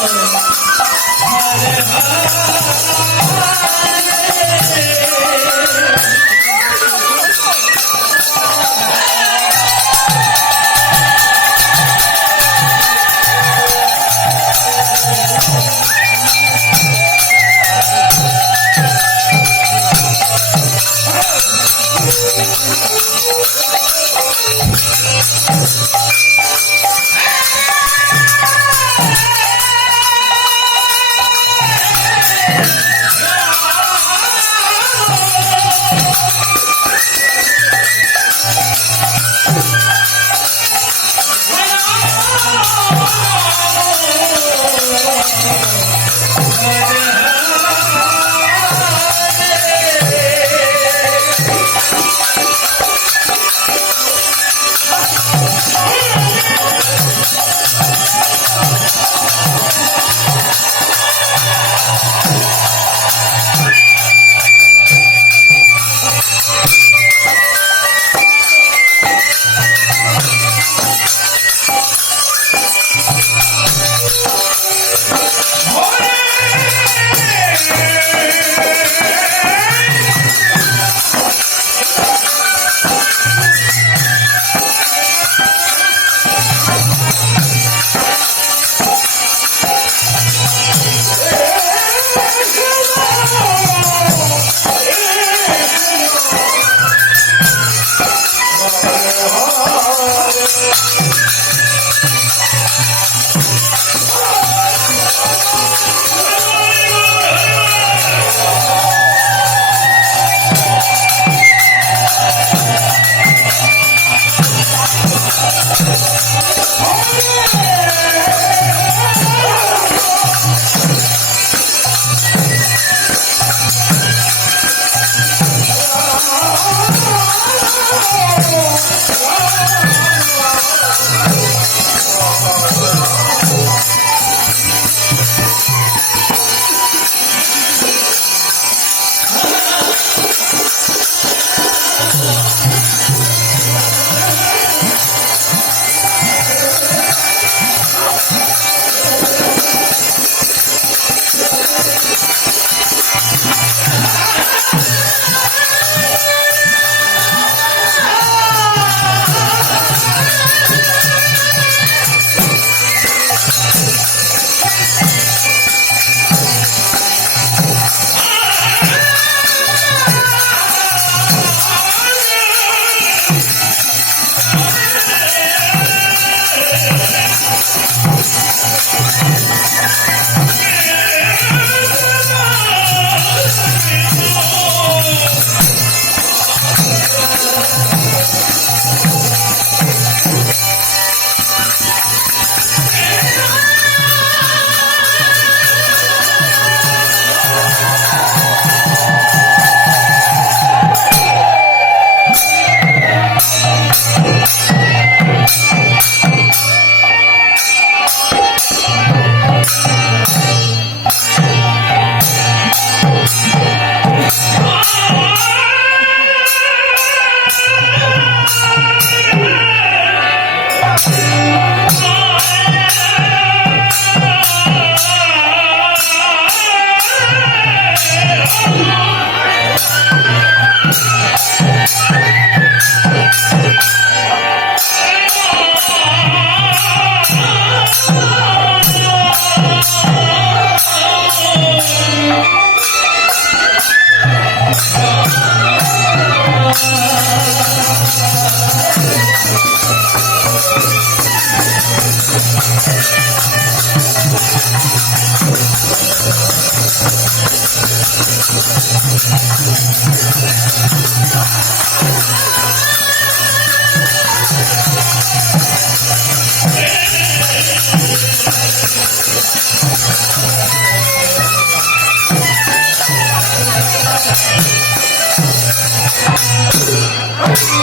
Amen. Hare Thank you.